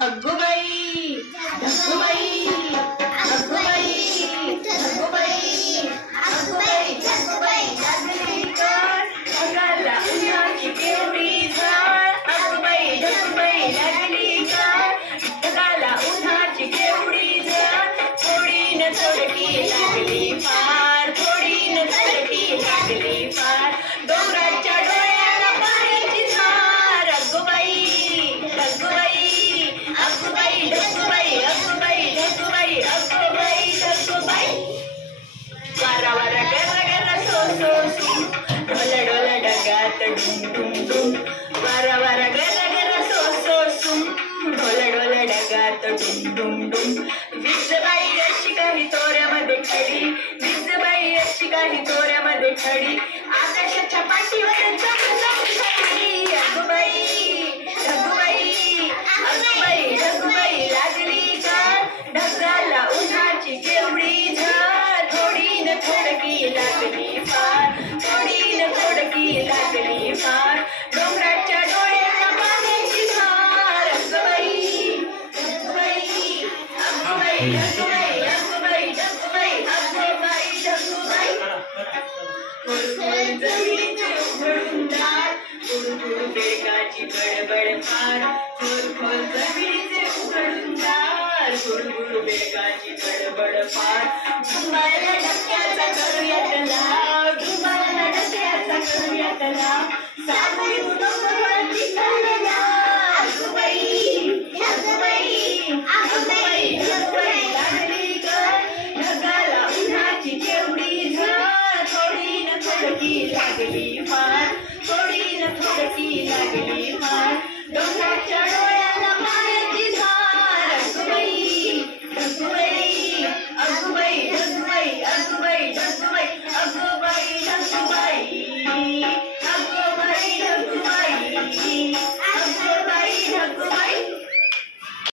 अग्गूबाई ढग्गूबाई अग्गूबाई ढग्गूबाई अग्गूबाई ढग्गूबाई लागली कर ढगाला उन्हाची केवढी झळ अग्गूबाई ढग्गूबाई लागली कर ढगाला उन्हाची केवढी झळ थोडी न थोडकी लागली फार थोडी न थोडकी लागली फार डोंगराच्या डोळ्याला पाण्याची धार अग्गूबाई ढग्गूबाई अग्गूबाई ढग्गूबाई अग्गूबाई ढग्गूबाई अग्गूबाई ढग्गूबाई वारा वारा गर्रा गर्रा सो सो सो डोला डोला डगात डुम डुम डुम वारा वारा गर्रा गर्रा सो सो सुम डोला डोला डगात डुम डुम डुम विजबाई अशी काही तोऱ्यामध्ये खडी विजबाई अशी काही तोऱ्यामध्ये खडी आकाशाच्या पाठीवर खडी अग्गूबाई ढग्गूबाई अग्गूबाई ढग्गूबाई लागली कर ढगाला उन्हाची केवढी झळ थोडी न थोडकी लागली फार थोडी न थोडकी लागली फार डोंगराच्या डोळ्याला पाण्याची धार अग्गूबाई ढग्गूबाई अग्गूबाई ढग्गूबाई अग्गूबाई ढग्गूबाई अग्गूबाई ढग्गूबाई खोल खोल जमिनीचे उघडून दार गुडगुड बेगाची बडबड फार खोल खोल जमिनीचे उघडून दार गुडगुड बेगाची बडबड फार डुंबायला डबक्याचा करूया तलाव डुंबायला डबक्याचा करूया तलाव सागरी